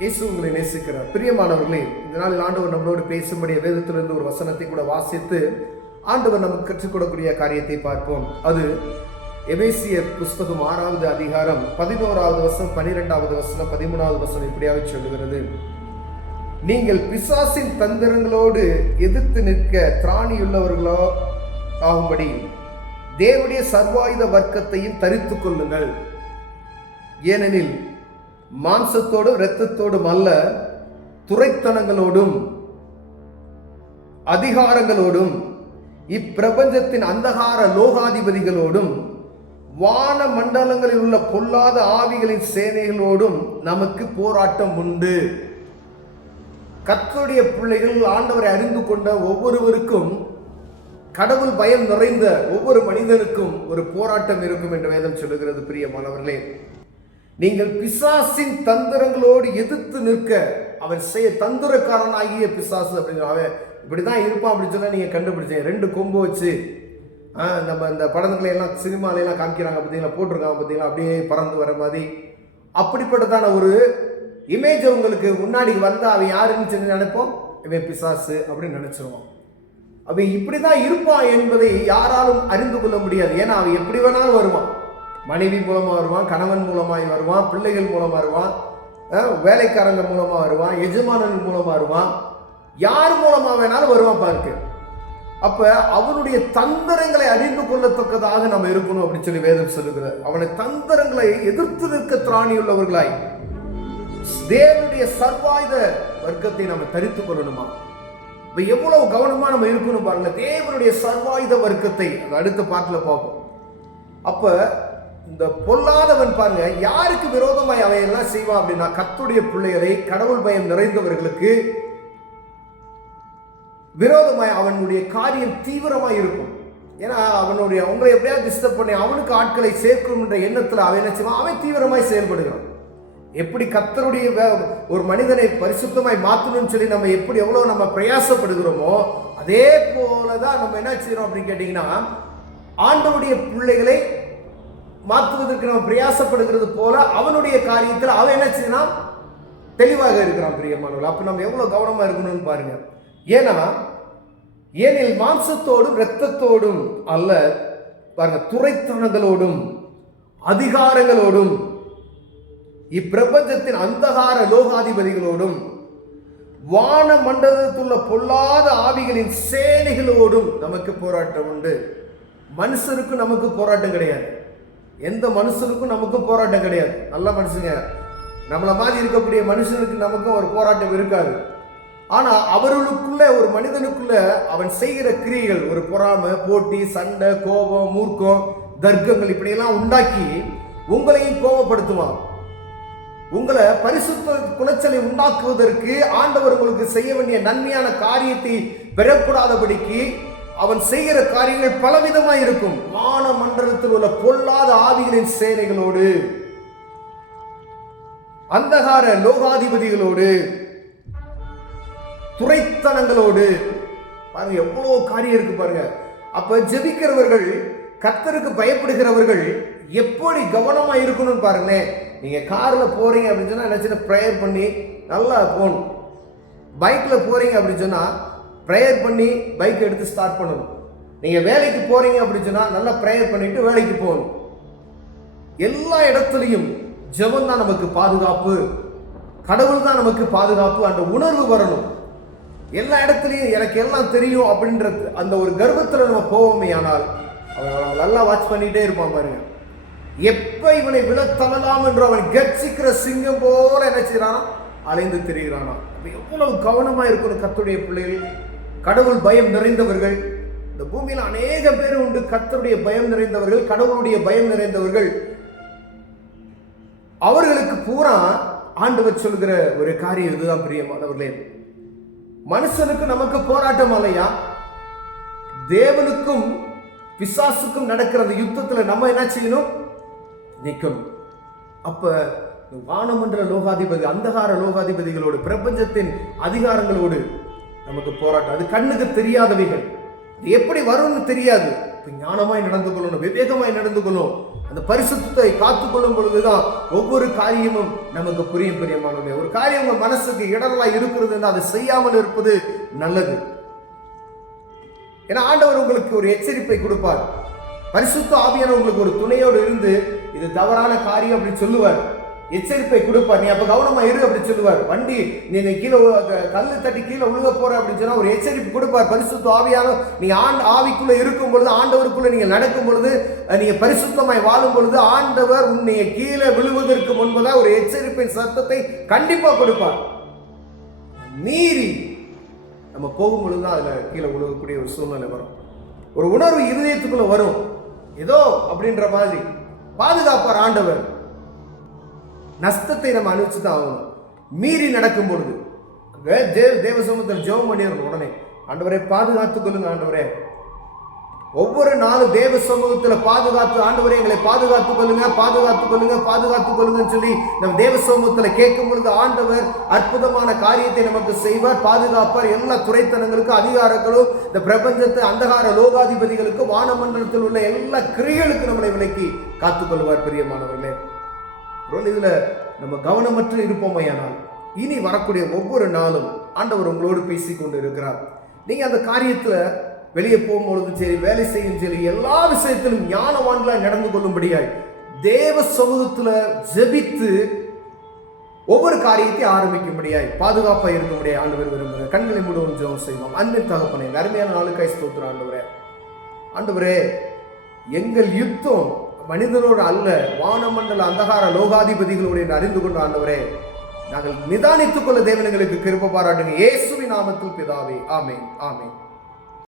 இயேசு உங்களை நேசிக்கிறார். பிரியமானவர்களே, இந்த நாளில் ஆண்டவர் நம்மளோடு பேசும்படிய வேதத்திலிருந்து ஒரு வசனத்தை கூட வாசித்து ஆண்டவர் நமக்கு கற்றுக் கொடுக்கக்கூடிய காரியத்தை பார்ப்போம். அது எபேசியர் புஸ்தகம் 6வது அதிகாரம் 11வது வசனம், 12வது வசனம், 13வது வசனம் இப்படியாக சொல்லுகிறது. நீங்கள் பிசாசின் தந்திரங்களோடு எதிர்த்து நிற்க திராணியுள்ளவர்களோ ஆகும்படி தேவனுடைய சர்வாயுத வர்க்கத்தையும் தரித்துக் கொள்ளுங்கள். ஏனெனில் மாம்சத்தோடும் இரத்தத்தோடும் அல்ல, துரைத்தனங்களோடும் அதிகாரங்களோடும் இப்பிரபஞ்சத்தின் அந்தகார லோகாதிபதிகளோடும் வான மண்டலங்களில் உள்ள பொல்லாத ஆவிகளின் சேனைகளோடும் நமக்கு போராட்டம் உண்டு. கர்த்தருடைய பிள்ளைகள், ஆண்டவரை அறிந்து கொண்ட ஒவ்வொருவருக்கும், கடவுள் பயம் நிறைந்த ஒவ்வொரு மனிதனுக்கும் ஒரு போராட்டம் இருக்கும் என்று வேதம் சொல்லுகிறது. பிரியமானவர்களே, நீங்கள் பிசாசின் தந்திரங்களோடு எதிர்த்து நிற்க, அவன் செய்ய தந்திரக்காரனாகிய பிசாசு அப்படிங்கிற அவன் இப்படிதான் இருப்பான் அப்படின்னு சொன்னா நீங்க கண்டுபிடிச்சேன். 2 கொம்பு வச்சு நம்ம இந்த படங்களை எல்லாம் சினிமாலையெல்லாம் காமிக்கிறாங்க பார்த்தீங்களா, போட்டிருக்காங்க பார்த்தீங்களா, அப்படியே பறந்து வர மாதிரி. அப்படிப்பட்டதான ஒரு இமேஜ் உங்களுக்கு முன்னாடி வந்தா அவன் யாருன்னு சொல்லி நினைப்போம், இவன் பிசாசு அப்படின்னு நினைச்சிருவான். அவன் இப்படிதான் இருப்பான் என்பதை யாராலும் அறிந்து கொள்ள முடியாது. ஏன்னா அவன் எப்படி வேணாலும் வருவான். மனைவி மூலமா வருவான், கணவன் மூலமாய் வருவான், பிள்ளைகள் மூலமா வருவான், வேலைக்காரங்க மூலமா வருவான், எஜமானன் மூலமா வருவான், யார் மூலமா வேணாலும் வருவான் பாருக்கு. அப்ப அவனுடைய தந்திரங்களை அறிந்து கொள்ளத்தக்கதாக நம்ம இருக்கணும் அப்படின்னு சொல்லி வேதம் சொல்லுகிறார். அவனை தந்திரங்களை எதிர்த்து நிற்க திராணியுள்ளவர்களாய் தேவனுடைய சர்வாயுத வர்க்கத்தை நம்ம தரித்துக் கொள்ளணுமா? இப்ப எவ்வளவு கவனமா நம்ம இருக்கணும் பாருங்க. தேவனுடைய சர்வாயுத வர்க்கத்தை அடுத்த பாட்டுல பார்ப்போம். அப்ப இந்த பொல்லாதவன் பாருங்க, யாருக்கு விரோதமாய் அவன் எல்லாம் செய்வான் அப்படின்னா, கர்த்தருடைய பிள்ளைகளை, கடவுள் பயம் நிறைந்தவர்களுக்கு விரோதமாய் அவனுடைய காரியம் தீவிரமாய் இருக்கும். ஏன்னா அவங்களை எப்படியாவது டிஸ்டர்ப் பண்ணி அவனுக்கு ஆட்களை சேர்க்கணும் என்ற எண்ணத்துல அவன் என்ன செய்வான், அவன் தீவிரமாய் செயல்படுகிறான். எப்படி கர்த்தருடைய ஒரு மனிதனை பரிசுத்தமாய் மாற்றணும்னு சொல்லி நம்ம எப்படி எவ்வளவு நம்ம பிரயாசப்படுகிறோமோ, அதே போலதான் நம்ம என்ன செய்யறோம் அப்படின்னு கேட்டீங்கன்னா, ஆண்டவருடைய பிள்ளைகளை மாற்றுவதற்கு நம்ம பிரயாசப்படுகிறது போல அவனுடைய காரியத்தில் அவன் என்ன செய்யணும், தெளிவாக இருக்கிறான். பிரியமானவர்கள், அப்ப நம்ம எவ்வளவு கவனமா இருக்கணும்னு பாருங்க. ஏனெனில் மாம்சத்தோடும் இரத்தத்தோடும் அல்ல, பாருங்க, துரைத்தனங்களோடும் அதிகாரங்களோடும் இப்பிரபஞ்சத்தின் அந்தகார லோகாதிபதிகளோடும் வான மண்டலத்துள்ள பொல்லாத ஆவிகளின் சேனைகளோடும் நமக்கு போராட்டம் உண்டு. மனுஷருக்கும் நமக்கு போராட்டம் கிடையாது. எந்த மனுஷனுக்கும் நமக்கும் போராட்டம் கிடையாது. நல்ல மனுஷங்க, நம்மள மாதிரி இருக்கக்கூடிய மனுஷனுக்கு நமக்கும் ஒரு போராட்டம் இருக்காது. ஆனா அவர்களுக்குள்ள, ஒரு மனிதனுக்குள்ள அவன் செய்கிற கிரியைகள், ஒரு பொறாமை, போட்டி, சண்டை, கோபம், மூர்க்கம், தர்க்கங்கள் இப்படியெல்லாம் உண்டாக்கி உங்களையும் கோபப்படுத்துவான். உங்களை பரிசுத்த குலைச்சலை உண்டாக்குவதற்கு ஆண்டவர் உங்களுக்கு செய்ய வேண்டிய நன்மையான காரியத்தை பெறக்கூடாதபடிக்கு அவன் செய்கிற காரியங்கள் பலவிதமாய் இருக்கும். வான மண்டலத்தில் உள்ள பொல்லாத ஆவிகளின் சேனைகளோடு, அந்தகார லோகாதிபதிகளோடு, துரைத்தனங்களோடு, பாருங்க எவ்வளவு காரியம் இருக்கு பாருங்க. அப்ப ஜெபிக்கிறவர்கள், கர்த்தருக்கு பயப்படுகிறவர்கள் எப்படி கவனமா இருக்கணும்னு பாருங்களேன். நீங்க கார்ல போறீங்க அப்படின்னு சொன்னா என்ன, ப்ரேயர் பண்ணி நல்லா போகணும். பைக்ல போறீங்க அப்படின்னு சொன்னா ப்ரேயர் பண்ணி பைக் எடுத்து ஸ்டார்ட் பண்ணணும். நீங்க வேலைக்கு போறீங்க அப்படின்னு சொன்னா நல்லா ப்ரேயர் பண்ணிட்டு வேலைக்கு போகணும். எல்லா இடத்துலையும் ஜெபம் தான் நமக்கு பாதுகாப்பு, கடவுள் தான் நமக்கு பாதுகாப்பு, அந்த உணர்வு வரணும். எல்லா இடத்துலையும் எனக்கு எல்லாம் தெரியும் அப்படின்றது அந்த ஒரு கர்வத்தில் நம்ம போவோமே, ஆனால் அவன் நல்லா வாட்ச் பண்ணிட்டே இருப்பான் பாருங்க. எப்ப இவனை விழ தள்ளலாம் என்று அவன் கர்ஜிக்கிற சிங்கம் போல என்ன செய்யறானா, அலைந்து திரிகிறானா. எவ்வளவு கவனமா இருக்கணும் கர்த்தருடைய பிள்ளைகள், கடவுள் பயம் நிறைந்தவர்கள். இந்த பூமியில அநேக பேர் உண்டு, கர்த்தருடைய பயம் நிறைந்தவர்கள், கடவுளுடைய பயம் நிறைந்தவர்கள். அவர்களுக்கு பூரா ஆண்டவர் சொல்கிற ஒரு காரியம் இதுதான். பிரியமானவர்களே, மனுஷனுக்கு நமக்கு போராட்டம் இல்லையா, தேவனுக்கும் பிசாசுக்கும் நடக்கிற யுத்தத்துல நம்ம என்ன செய்யணும், நிற்கணும். அப்ப வானமண்டல லோகாதிபதி, அந்தகார லோகாதிபதிகளோடு, பிரபஞ்சத்தின் அதிகாரங்களோடு நமக்கு போராட்டம். அது கண்ணுக்கு தெரியாதவைகள், எப்படி வரும்னு தெரியாது. ஞானமாய் நடந்து கொள்ளணும், விவேகமாய் நடந்து கொள்ளணும். அந்த பரிசுத்தத்தை காத்துக்கொள்ளும் பொழுதுதான் ஒவ்வொரு காரியமும் நமக்கு புரியும். பிரியமானவர்களே, ஒரு காரியம் உங்க மனசுக்கு இடரலா இருக்கிறது என்று அதை செய்யாமல் இருப்பது நல்லது. ஏன்னா ஆண்டவர் உங்களுக்கு ஒரு எச்சரிப்பை கொடுப்பார். பரிசுத்த ஆவியானவர் உங்களுக்கு ஒரு துணையோடு இருந்து இது தவறான காரியம் அப்படின்னு சொல்லுவார், எச்சரிப்பை கொடுப்பார். நீ அப்ப கவனமா இரு அப்படின்னு சொல்லுவார். வண்டி நீங்க கீழே கல்லு தட்டி கீழே உழுக போற அப்படின்னு சொன்னா ஒரு எச்சரிப்பு கொடுப்பார். பரிசுத்த ஆவியானவர் நீங்க ஆவிக்குள்ள இருக்கும் பொழுது, ஆண்டவருக்குள்ள நீங்க நடக்கும் பொழுது, நீங்க பரிசுத்தமாய் வாழும் பொழுது ஆண்டவர் உன்னை கீழே விழுவதற்கு முன்பதாக ஒரு எச்சரிப்பின் சத்தத்தை கண்டிப்பா கொடுப்பார். மீறி நம்ம போகும் பொழுதுதான் அதுல கீழே விழுகக்கூடிய ஒரு சூழ்நிலை வரும். ஒரு உணர்வு இருதயத்துக்குள்ள வரும், ஏதோ அப்படின்ற மாதிரி பாதுகாப்பார் ஆண்டவர். நஷ்டத்தை நம்ம அனுபவிச்சுதான் ஆகணும். மீறி நடக்கும் பொழுது தேவ சமூகத்தில் ஜெபம் பண்ணிடணும். உடனே ஆண்டவரே பாதுகாத்துக் கொள்ளுங்க, ஆண்டவரே ஒவ்வொரு நாளும் தேவ சமூகத்தில் பாதுகாத்து, ஆண்டவரே எங்களை பாதுகாத்துக் கொள்ளுங்க, பாதுகாத்துக் கொள்ளுங்க, பாதுகாத்துக் கொள்ளுங்கன்னு சொல்லி நம்ம தேவ சமூகத்தில் கேட்கும் பொழுது ஆண்டவர் அற்புதமான காரியத்தை நமக்கு செய்வார், பாதுகாப்பார். எல்லா துறைத்தனங்களுக்கும், அதிகாரங்களும், இந்த பிரபஞ்சத்தை அந்தகார லோகாதிபதிகளுக்கு, வானமண்டலத்தில் உள்ள எல்லா கிரியைகளுக்கும் நம்மளை விலக்கி காத்துக்கொள்வார். பிரியமானவர்களே, இதுல நம்ம கவனமற்று இருப்போமையானால் இனி வரக்கூடிய ஒவ்வொரு நாளும் ஆண்டவர் உங்களோடு பேசி கொண்டு இருக்கிறார். நீங்க அந்த காரியத்துல வெளியே போகும்பொழுதும் சரி, வேலை செய்யும் சரி, எல்லா விஷயத்திலும் ஞானவான்களாய் நடந்து கொள்ளும்படியாய் தேவ சமூகத்துல ஜெபித்து ஒவ்வொரு காரியத்தை ஆரம்பிக்கும்படியாய் பாதுகாப்பா இருக்கும்படியாய் ஆண்டவர் விரும்புகிறார். கண்களை மூடுவோம், ஜெபம் செய்வோம். அன்பின் தகப்பனே, அருமையான நாளுக்காய் ஸ்தோத்திரம் ஆண்டவரே. ஆண்டவரே, எங்கள் யுத்தம் மனிதனோடு அல்ல, வானமண்டல அந்தகார லோகாதிபதிகளோடு அறிந்து கொண்ட ஆண்டவரே, நாங்கள் நிதானித்துக் கொள்ள தேவன் எங்களுக்கு கிருபை பாராட்டுங்க. இயேசுவின் நாமத்தில் பிதாவே, ஆமென், ஆமென்.